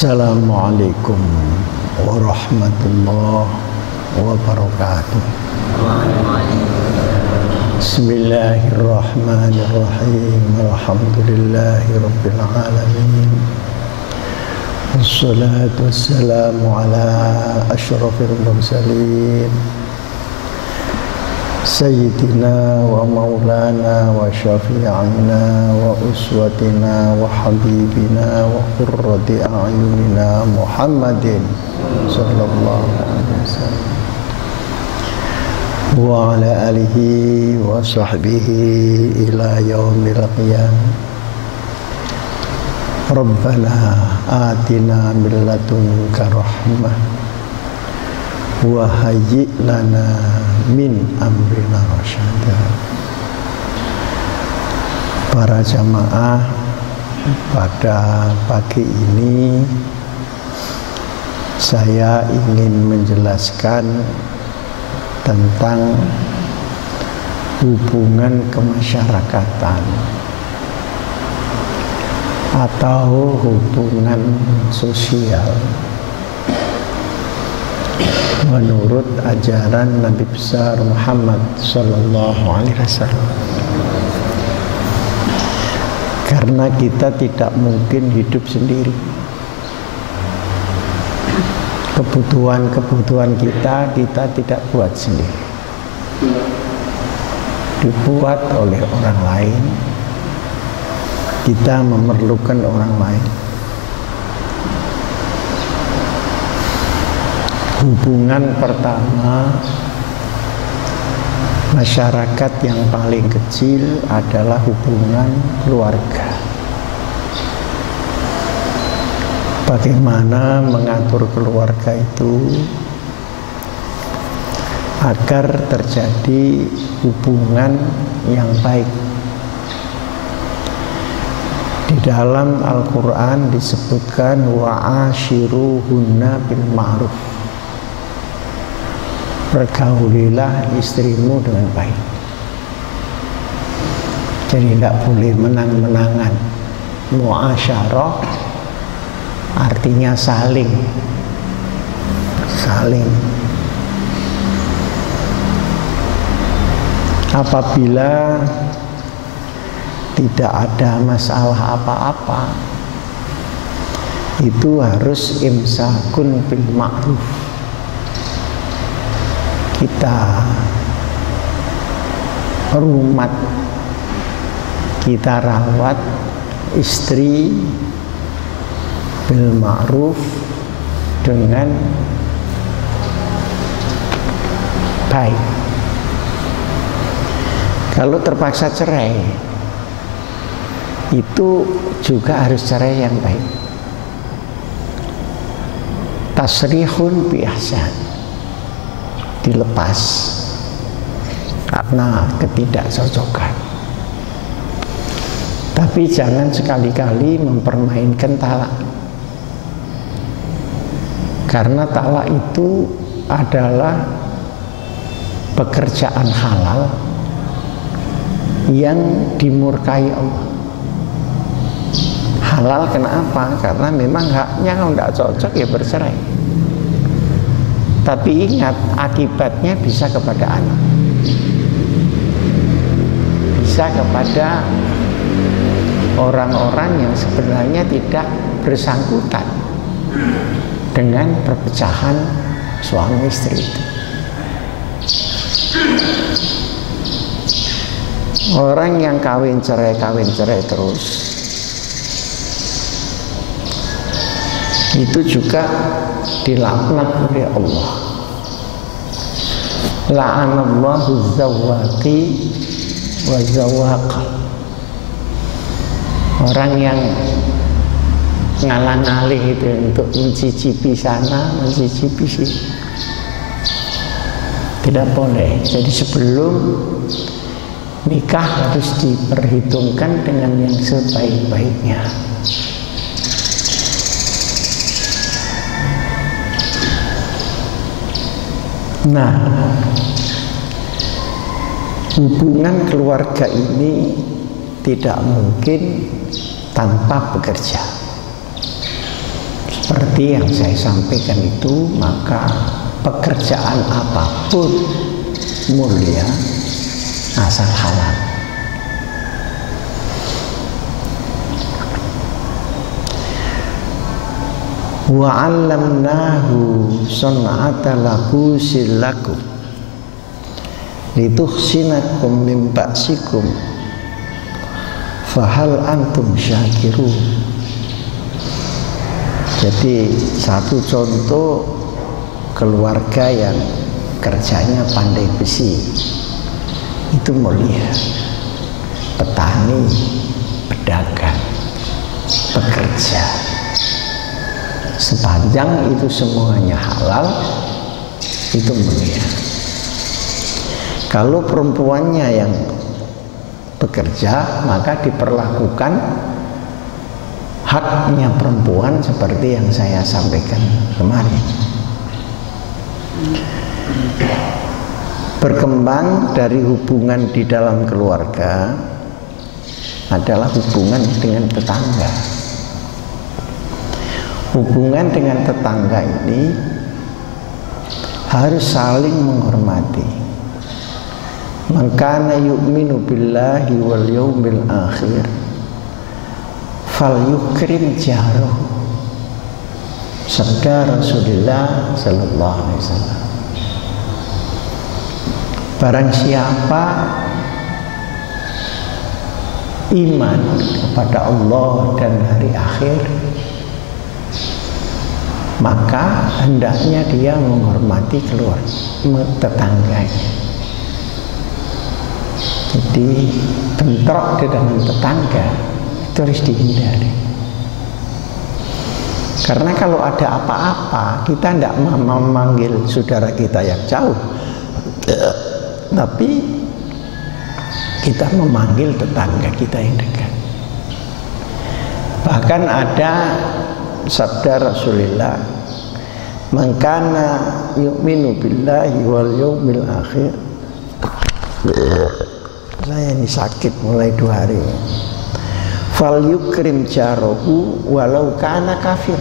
Assalamualaikum warahmatullahi wabarakatuh. Bismillahirrahmanirrahim. Alhamdulillahi rabbil alamin. Wassalatu wassalamu ala asyrafil mursalin Sayyidina wa maulana wa syafi'ina wa uswatina wa habibina wa qurrati a'yunina Muhammadin sallallahu alaihi wasallam wa ala alihi wa sahbihi ila yaumil qiyamah. Rabbana atina min ladunka rahmah wa hayyi lana min amrina rasyada. Para jamaah, pada pagi ini saya ingin menjelaskan tentang hubungan kemasyarakatan atau hubungan sosial menurut ajaran Nabi besar Muhammad sallallahu alaihi wasallam. Karena kita tidak mungkin hidup sendiri. Kebutuhan kita tidak buat sendiri. Dibuat oleh orang lain. Kita memerlukan orang lain. Hubungan pertama masyarakat yang paling kecil adalah hubungan keluarga. Bagaimana mengatur keluarga itu agar terjadi hubungan yang baik. Di dalam Al-Quran disebutkan wa'ashiruhunna bil ma'ruf. Pergaulilah istrimu dengan baik. Jadi tidak boleh menang-menangan. Muasyarah artinya saling. Apabila tidak ada masalah apa-apa, itu harus imsakun bil ma'ruf. Kita rumat, kita rawat istri bil ma'ruf dengan baik. Kalau terpaksa cerai, itu juga harus cerai yang baik. Tasrihun bi ihsan, dilepas karena ketidakcocokan. Tapi jangan sekali-kali mempermainkan talak, karena talak itu adalah pekerjaan halal yang dimurkai Allah. Halal kenapa? Karena memang haknya kalau tidak cocok ya bercerai. Tapi ingat, akibatnya bisa kepada anak, bisa kepada orang-orang yang sebenarnya tidak bersangkutan dengan perpecahan suami istri itu. Orang yang kawin cerai terus, itu juga dilaknat oleh Allah. La'anallahu zawwaqi wa zawwaqa. Orang yang ngalang-ngalih itu untuk mencicipi sana, mencicipi sini, tidak boleh. Jadi sebelum nikah harus diperhitungkan dengan yang sebaik-baiknya. Nah, hubungan keluarga ini tidak mungkin tanpa bekerja. Seperti yang saya sampaikan itu, maka pekerjaan apapun mulia asal halal. Wa 'allamnahu sun'ata labusin lakum lituhsinakum min ba'sikum fahal antum syakirun. Jadi satu contoh keluarga yang kerjanya pandai besi itu mulia. Petani, pedagang, pekerja, sepanjang itu semuanya halal, itu mulia. Kalau perempuannya yang bekerja, maka diperlakukan haknya perempuan seperti yang saya sampaikan kemarin. Berkembang dari hubungan di dalam keluarga adalah hubungan dengan tetangga. Hubungan dengan tetangga ini harus saling menghormati. Man kana yu'minu billahi wal yawmil akhir falyukrim jarahu. Sabda Rasulullah sallallahu alaihi wasallam. Barang siapa iman kepada Allah dan hari akhir, maka hendaknya dia menghormati tetangganya. Jadi bentrok di dalam tetangga itu harus dihindari. Karena kalau ada apa-apa, kita tidak memanggil saudara kita yang jauh, tapi kita memanggil tetangga kita yang dekat. Bahkan ada sabda Rasulullah, man kana yu'minu billahi wal yawmil akhir. Saya ini sakit mulai 2 hari. Fal yukrim jarahu walau kana kafir.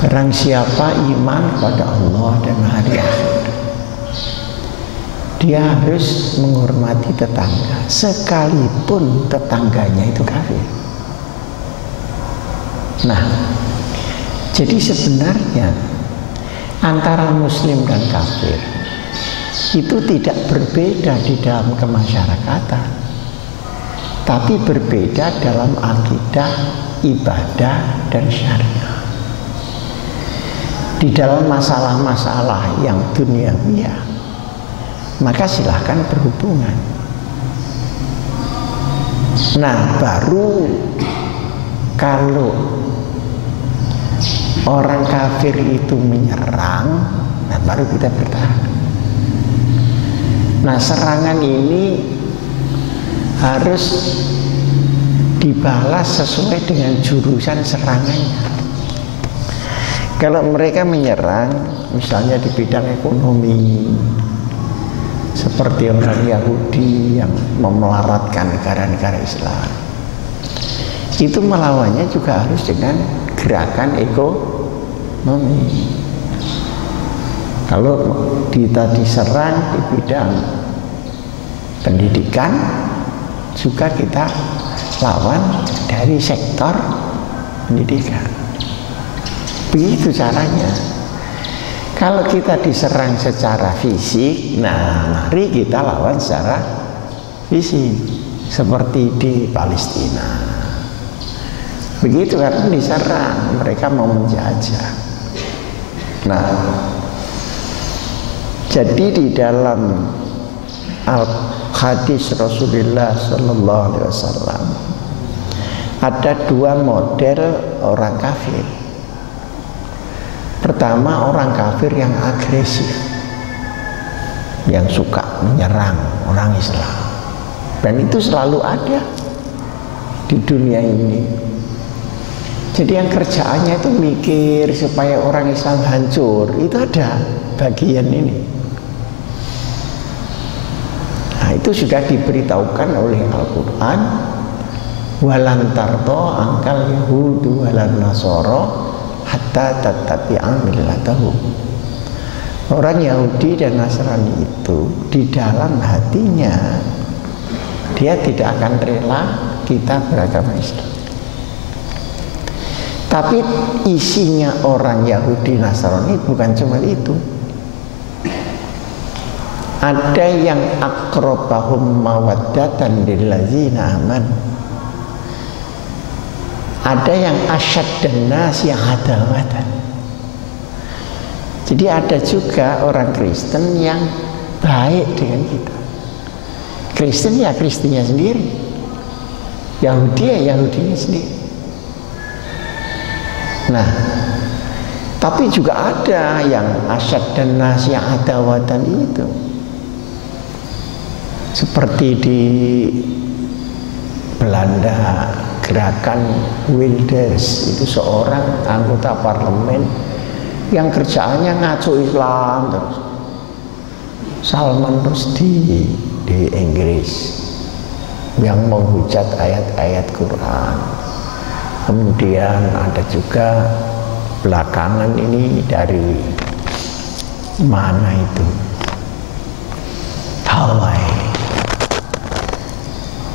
Barang siapa iman pada Allah dan hari akhir, dia harus menghormati tetangga sekalipun tetangganya itu kafir. Nah, jadi sebenarnya antara muslim dan kafir itu tidak berbeda di dalam kemasyarakatan, tapi berbeda dalam akidah, ibadah, dan syariah. Di dalam masalah-masalah yang duniawiya, maka silahkan berhubungan. Nah, baru kalau orang kafir itu menyerang, nah baru kita bertahan. Nah, serangan ini harus dibalas sesuai dengan jurusan serangannya. Kalau mereka menyerang, misalnya di bidang ekonomi, seperti orang Yahudi yang memelaratkan negara-negara Islam, itu melawannya juga harus dengan gerakan ekonomi. Kalau kita diserang di bidang pendidikan, juga kita lawan dari sektor pendidikan. Begitu caranya. Kalau kita diserang secara fisik, nah mari kita lawan secara fisik, seperti di Palestina. Begitu karena diserang, mereka mau menjajah. Nah, jadi di dalam hadis Rasulullah Sallallahu Alaihi Wasallam ada 2 model orang kafir. Pertama, orang kafir yang agresif, yang suka menyerang orang Islam, dan itu selalu ada di dunia ini. Jadi yang kerjaannya itu mikir supaya orang Islam hancur, itu ada bagian ini. Nah, itu sudah diberitahukan oleh Al-Quran, walantarto angkal yahudu walan nasoro hatta tattabi'a millatahum. Orang Yahudi dan Nasrani itu di dalam hatinya dia tidak akan rela kita beragama Islam. Tapi isinya orang Yahudi Nasrani bukan cuma itu. Ada yang akrobahum mawaddatan lillazina aman. Ada yang asyaddan nasi adawatan. Jadi ada juga orang Kristen yang baik dengan kita. Kristen ya Kristennya sendiri, Yahudi ya Yahudinya sendiri. Nah, tapi juga ada yang asyaddan nasi adawatan itu. Seperti di Belanda, gerakan Wilders itu seorang anggota parlemen yang kerjaannya ngaco Islam terus. Salman Rushdie di Inggris yang menghujat ayat-ayat Quran. Kemudian ada juga belakangan ini dari mana itu, Hawaii.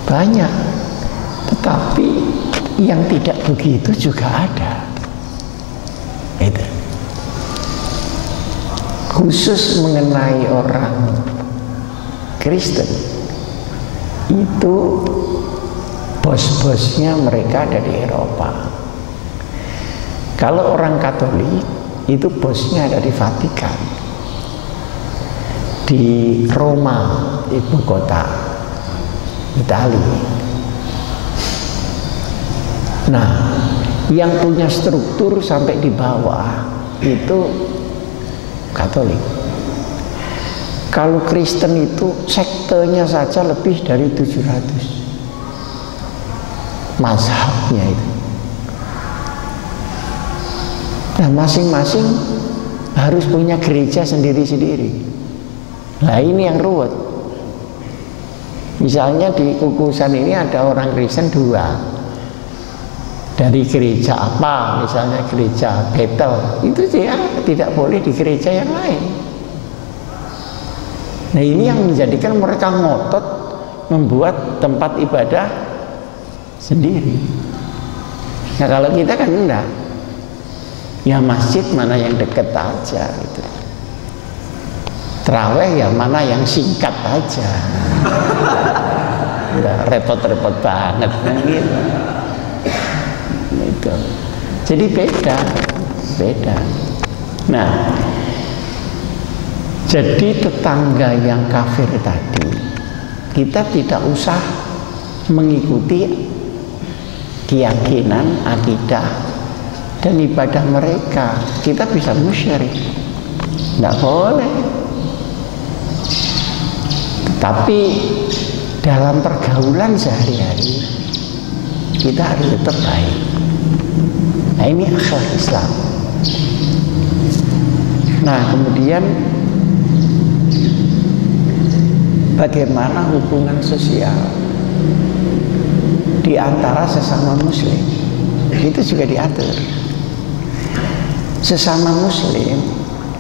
Banyak, tetapi yang tidak begitu juga ada. Itu khusus mengenai orang Kristen itu bos-bosnya mereka dari Eropa. Kalau orang Katolik itu bosnya dari Vatikan, di Roma, ibu kota Italia. Nah, yang punya struktur sampai di bawah itu Katolik. Kalau Kristen itu sektenya saja lebih dari 700 mazhabnya itu. Nah, masing-masing harus punya gereja sendiri-sendiri. Nah, ini yang ruwet. Misalnya di Kukusan ini ada orang Kristen 2 dari gereja apa, misalnya gereja Bethel, itu dia tidak boleh di gereja yang lain. Nah, ini yang menjadikan mereka ngotot membuat tempat ibadah sendiri. Nah, kalau kita kan enggak, ya masjid mana yang dekat aja gitu. Terawih ya mana yang singkat aja. Udah repot-repot banget gitu. Gitu. Jadi beda. Nah, jadi tetangga yang kafir tadi kita tidak usah mengikuti keyakinan, akidah dan ibadah mereka. Kita bisa musyrik, tidak boleh. Tapi dalam pergaulan sehari-hari kita harus tetap baik. Nah, ini akhlak Islam. Nah, kemudian bagaimana hubungan sosial di antara sesama muslim, itu juga diatur. Sesama muslim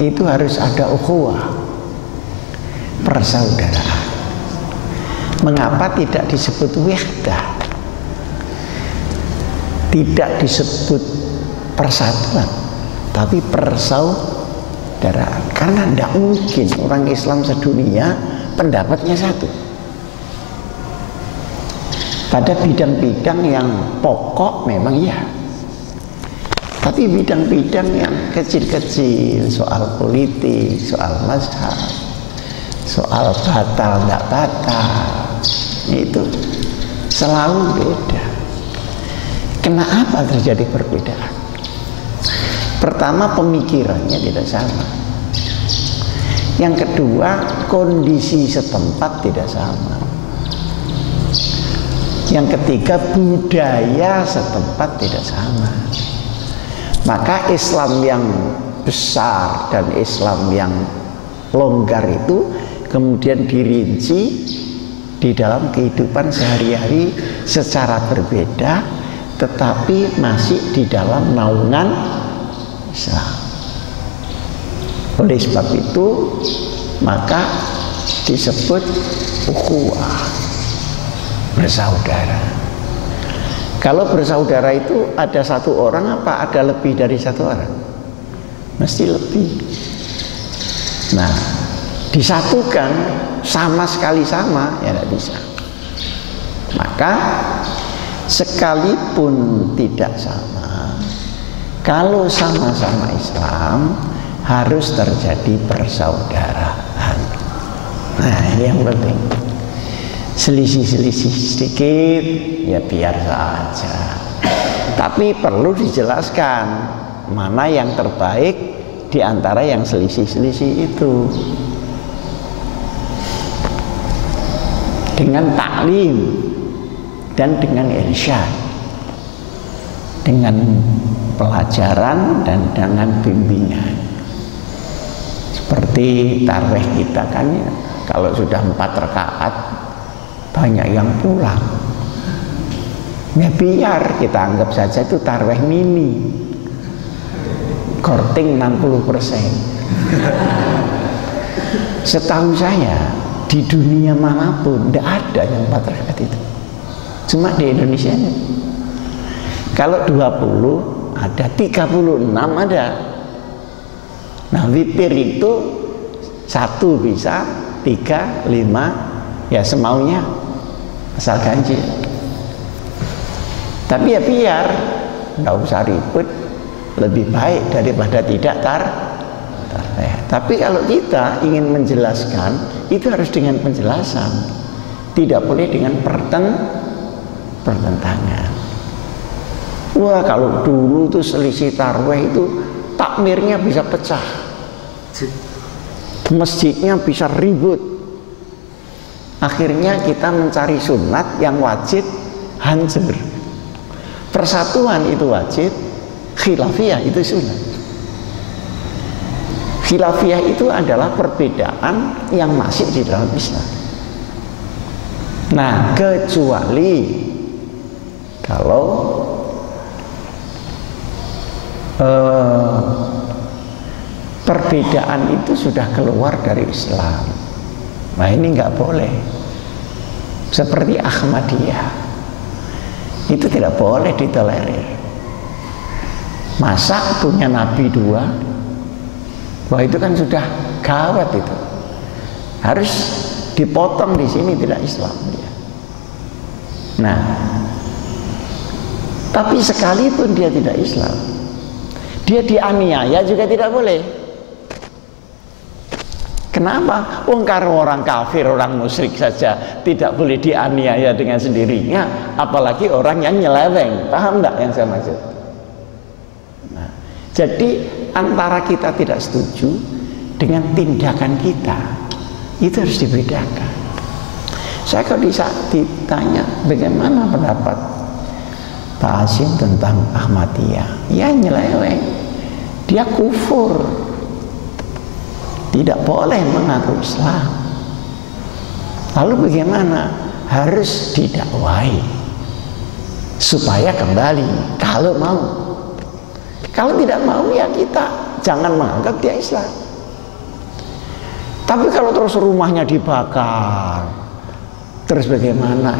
itu harus ada ukhuwah, persaudaraan. Mengapa tidak disebut wahdah? Tidak disebut persatuan, tapi persaudaraan. Karena tidak mungkin orang Islam sedunia pendapatnya satu. Pada bidang-bidang yang pokok memang ya, tapi bidang-bidang yang kecil-kecil, soal politik, soal mazhab, soal batal tidak batal, itu selalu beda. Kenapa terjadi perbedaan? Pertama, pemikirannya tidak sama. Yang kedua, kondisi setempat tidak sama. Yang ketiga, budaya setempat tidak sama. Maka Islam yang besar dan Islam yang longgar itu kemudian dirinci di dalam kehidupan sehari-hari secara berbeda, tetapi masih di dalam naungan Islam. Oleh sebab itu maka disebut ukhuwah, bersaudara. Kalau bersaudara itu ada satu orang apa ada lebih dari satu orang? Mesti lebih. Nah, disatukan sama sekali sama ya tidak bisa. Maka sekalipun tidak sama, kalau sama-sama Islam harus terjadi persaudaraan. Nah, ini yang penting. Selisih-selisih sedikit ya biar saja, tapi perlu dijelaskan mana yang terbaik di antara yang selisih-selisih itu. Dengan taklim dan dengan irsyad, dengan pelajaran dan dengan bimbingan. Seperti tarawih kita kan ya, kalau sudah 4 rakaat banyak yang pulang. Ya biar kita anggap saja itu tarawih mini, korting 60%. Setahu saya di dunia manapun tidak ada yang 4 rakaat itu, cuma di Indonesia ini. Kalau 20 ada, 36 ada. Nah witir itu 1 bisa, 3, 5 ya semaunya, asal ganjil. Tapi ya biar nggak usah ribut, lebih baik daripada tidak tarawih. Tapi kalau kita ingin menjelaskan, itu harus dengan penjelasan, tidak boleh dengan pertentangan. Wah, kalau dulu tuh selisih tarawih itu takmirnya bisa pecah, masjidnya bisa ribut. Akhirnya kita mencari sunat yang wajib hancur. Persatuan itu wajib, khilafiyah itu sunat. Khilafiyah itu adalah perbedaan yang masih di dalam Islam. Nah, kecuali kalau perbedaan itu sudah keluar dari Islam. Nah, ini nggak boleh. Seperti Ahmadiyah, itu tidak boleh ditolerir. Masa punya nabi 2? Wah, itu kan sudah gawat itu. Harus dipotong di sini, tidak Islam dia. Nah, tapi sekalipun dia tidak Islam, dia dianiaya juga tidak boleh. Kenapa? Karena orang kafir, orang musyrik saja tidak boleh dianiaya dengan sendirinya, apalagi orang yang nyeleweng. Paham enggak yang saya maksud? Nah, jadi antara kita tidak setuju dengan tindakan kita, itu harus dibedakan. Saya kalau ditanya bagaimana pendapat Pak Hasyim tentang Ahmadiyah, ya nyeleweng, dia kufur, tidak boleh mengaku Islam. Lalu bagaimana? Harus didakwahi supaya kembali kalau mau. Kalau tidak mau ya kita jangan menganggap dia Islam. Tapi kalau terus rumahnya dibakar, terus bagaimana?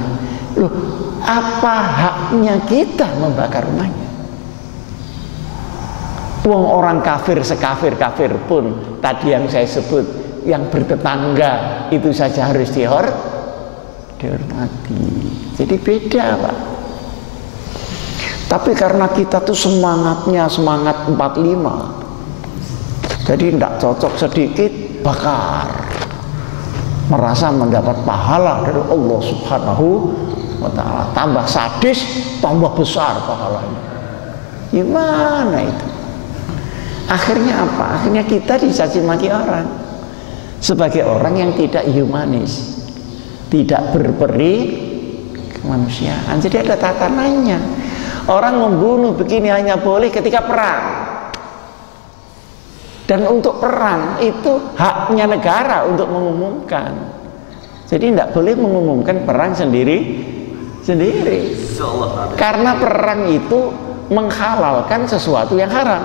Loh, apa haknya kita membakar rumahnya? Orang kafir sekafir-kafir pun tadi yang saya sebut, yang bertetangga itu saja harus dihormati. Jadi beda, Pak. Tapi karena kita tuh semangatnya semangat 45, jadi tidak cocok sedikit bakar, merasa mendapat pahala dari Allah Subhanahu wa Ta'ala. Tambah sadis, tambah besar pahalanya. Gimana itu? Akhirnya apa? Akhirnya kita dicaci maki orang sebagai orang yang tidak humanis, tidak berperi kemanusiaan. Jadi ada tatanannya. Orang membunuh begini hanya boleh ketika perang. Dan untuk perang itu haknya negara untuk mengumumkan. Jadi tidak boleh mengumumkan perang sendiri. Karena perang itu menghalalkan sesuatu yang haram.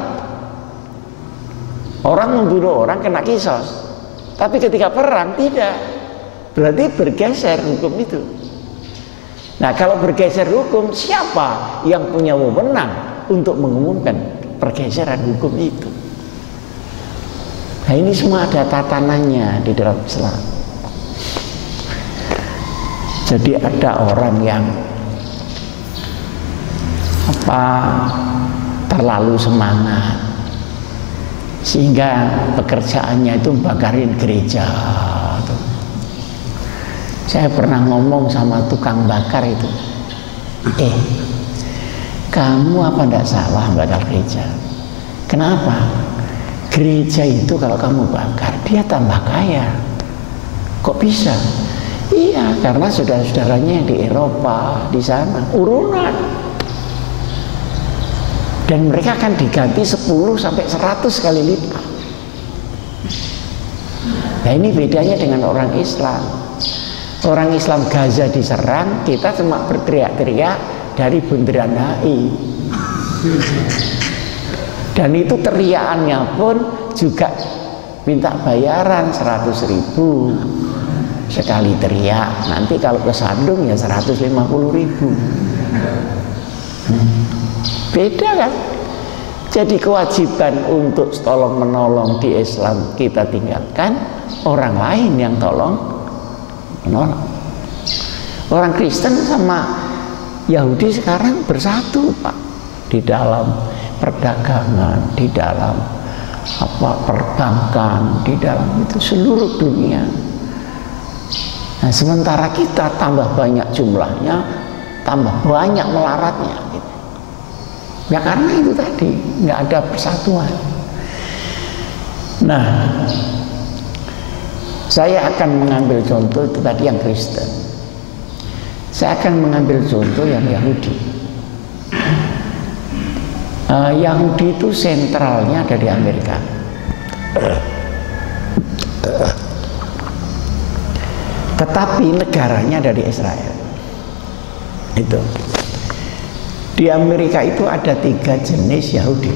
Orang membunuh orang kena kisos, tapi ketika perang tidak. Berarti bergeser hukum itu. Nah, kalau bergeser hukum, siapa yang punya wewenang untuk mengumumkan pergeseran hukum itu? Nah, ini semua ada tatanannya di dalam Islam. Jadi ada orang yang terlalu semangat sehingga pekerjaannya itu bakarin gereja. Saya pernah ngomong sama tukang bakar itu, kamu apa tidak salah bakar gereja? Kenapa? Gereja itu kalau kamu bakar dia tambah kaya. Kok bisa? Iya, karena saudara-saudaranya yang di Eropa, di sana urunan, dan mereka akan diganti 10 sampai 100 kali lipat. Nah, ini bedanya dengan orang Islam. Orang Islam Gaza diserang, kita cuma berteriak-teriak dari bundaran HI, dan itu teriakannya pun juga minta bayaran 100.000 sekali teriak. Nanti kalau kesandung ya 150.000. Beda kan? Jadi kewajiban untuk tolong menolong di Islam kita tinggalkan, orang lain yang tolong menolong. Orang Kristen sama Yahudi sekarang bersatu, Pak, di dalam perdagangan, di dalam perbankan, di dalam itu seluruh dunia. Nah, sementara kita tambah banyak jumlahnya, tambah banyak melaratnya gitu. Ya karena itu tadi nggak ada persatuan. Nah, saya akan mengambil contoh itu tadi yang Kristen. Saya akan mengambil contoh yang Yahudi. Yahudi itu sentralnya ada di Amerika. Tetapi negaranya dari Israel. Itu. Di Amerika itu ada 3 jenis Yahudi.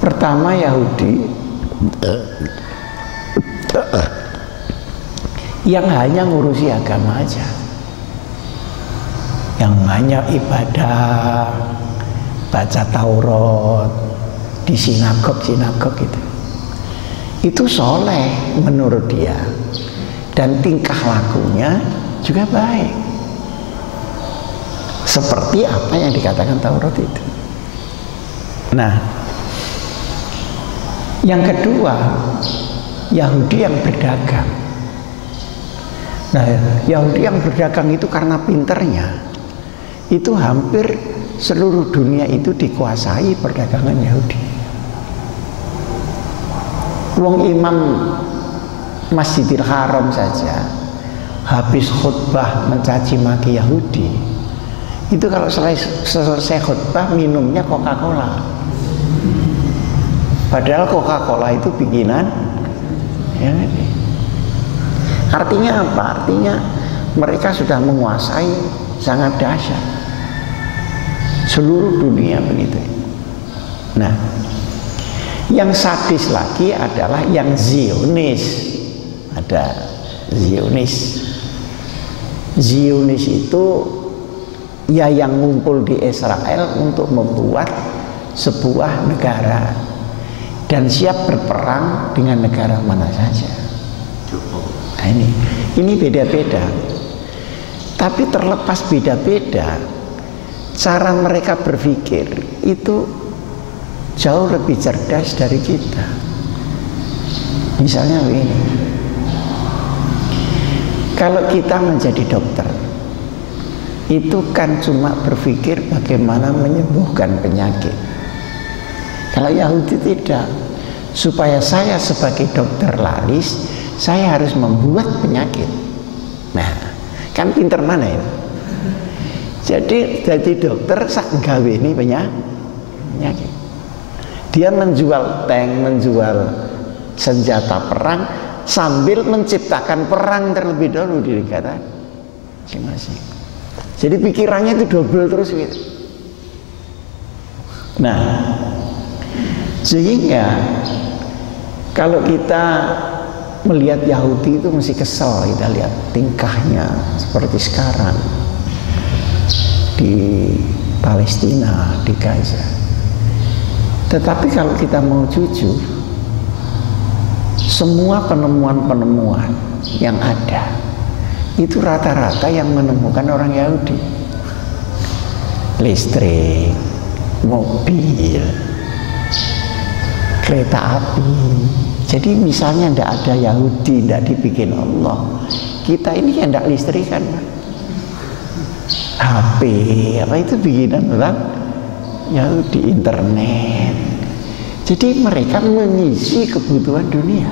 Pertama Yahudi yang hanya ngurusi agama aja, yang hanya ibadah, baca Taurat di sinagog itu soleh menurut dia, dan tingkah lakunya juga baik seperti apa yang dikatakan Taurat itu. Nah, yang kedua Yahudi yang berdagang. Nah, Yahudi yang berdagang itu karena pinternya, itu hampir seluruh dunia itu dikuasai perdagangan Yahudi. Wong imam Masjidil Haram saja habis khutbah mencaci maki Yahudi, itu kalau selesai khutbah minumnya Coca-Cola. Padahal Coca-Cola itu bikinan ya. Artinya apa? Artinya mereka sudah menguasai sangat dahsyat seluruh dunia begitu. Nah, yang sadis lagi adalah yang Zionis. Ada Zionis. Zionis itu ya yang ngumpul di Israel untuk membuat sebuah negara dan siap berperang dengan negara mana saja. Nah, ini beda-beda. Tapi terlepas beda-beda, cara mereka berpikir itu jauh lebih cerdas dari kita. Misalnya begini, kalau kita menjadi dokter, itu kan cuma berpikir bagaimana menyembuhkan penyakit. Kalau Yahudi tidak, supaya saya sebagai dokter laris, saya harus membuat penyakit. Nah, kan pinter mana ya? Jadi dokter sak gawe ini penyakit. Dia menjual tank, menjual senjata perang sambil menciptakan perang terlebih dahulu di negara masing-masing. Jadi pikirannya itu double terus gitu. Nah, sehingga kalau kita melihat Yahudi itu mesti kesel, kita lihat tingkahnya seperti sekarang di Palestina, di Gaza. Tetapi kalau kita mau jujur, semua penemuan-penemuan yang ada itu rata-rata yang menemukan orang Yahudi. Listrik, mobil, kereta api. Jadi misalnya tidak ada Yahudi, tidak dibikin Allah, kita ini yang tidak listrikan. HP, apa itu bikinan orang Yahudi, internet. Jadi mereka mengisi kebutuhan dunia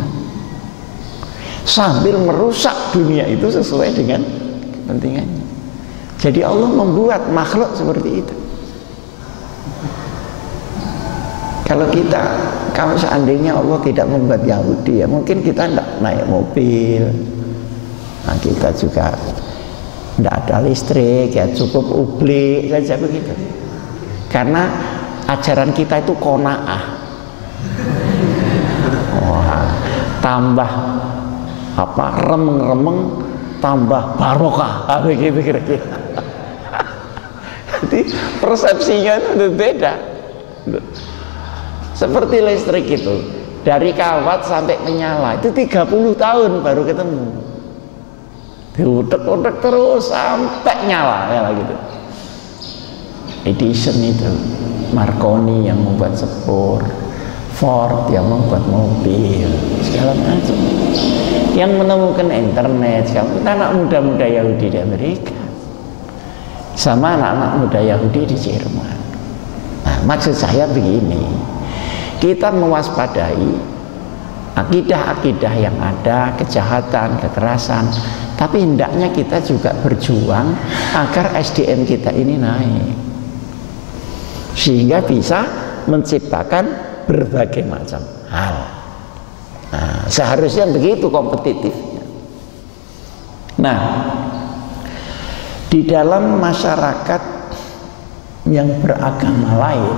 sambil merusak dunia itu sesuai dengan kepentingannya. Jadi Allah membuat makhluk seperti itu. Kalau seandainya Allah tidak membuat Yahudi, ya mungkin kita tidak naik mobil, nah kita juga tidak ada listrik, ya cukup ublik saja begitu. Karena ajaran kita itu qanaah. Wah, tambah apa remeng-remeng, tambah barokah, begitu kira-kira. Jadi persepsinya itu beda. Seperti listrik itu, dari kawat sampai menyala itu 30 tahun baru ketemu. Diutek-utek terus sampai nyala gitu. Edison itu, Marconi yang membuat sepur, Ford yang membuat mobil, segala macam. Yang menemukan internet, anak muda-muda Yahudi di Amerika, sama anak-anak muda Yahudi di Jerman. Nah, maksud saya begini, kita mewaspadai akidah-akidah yang ada, kejahatan, kekerasan, tapi hendaknya kita juga berjuang agar SDM kita ini naik, sehingga bisa menciptakan berbagai macam hal. Nah, seharusnya begitu kompetitifnya. Nah, di dalam masyarakat yang beragama lain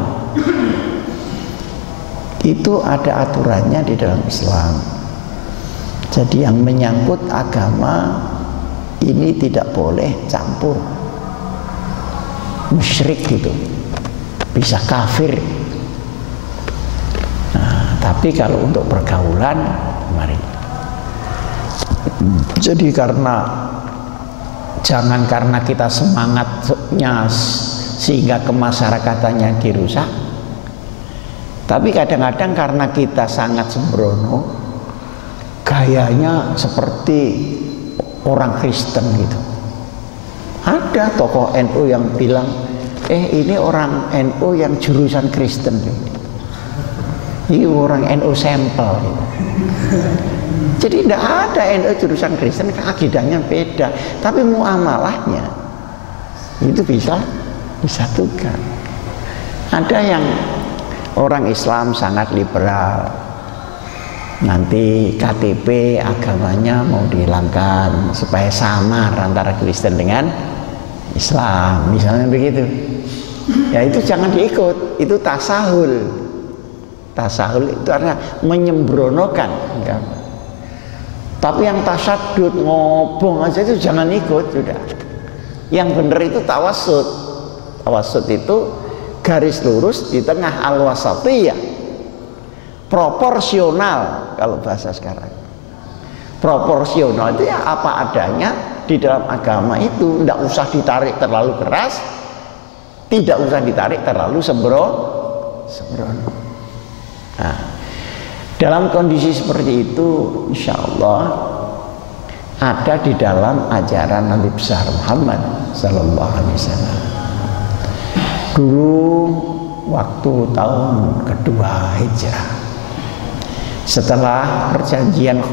itu ada aturannya di dalam Islam. Jadi yang menyangkut agama ini tidak boleh campur, musyrik gitu, bisa kafir. Nah, tapi kalau untuk pergaulan, mari. Jadi jangan karena kita semangatnya sehingga kemasyarakatannya dirusak. Tapi kadang-kadang karena kita sangat sembrono, gayanya seperti orang Kristen gitu. Ada tokoh NU yang bilang, ini orang NU yang jurusan Kristen gitu. Ini orang NU sampel gitu. Jadi tidak ada NU jurusan Kristen, akidahnya beda, tapi muamalahnya itu bisa disatukan. Ada yang orang Islam sangat liberal, nanti KTP agamanya mau dihilangkan supaya samar antara Kristen dengan Islam, misalnya begitu. Ya itu jangan diikut, itu tasahul. Tasahul itu artinya menyembronokan agama. Tapi yang tasyadud, ngobong aja itu jangan ikut, sudah. Yang benar itu tawassut. Tawassut itu garis lurus di tengah, al-wasatiyah, proporsional kalau bahasa sekarang. Proporsional itu ya apa adanya di dalam agama itu, tidak usah ditarik terlalu keras, tidak usah ditarik terlalu sembrono. Nah, dalam kondisi seperti itu, insya Allah ada di dalam ajaran Nabi besar Muhammad Sallallahu Alaihi Wasallam. Dulu waktu tahun kedua Hijrah, setelah perjanjian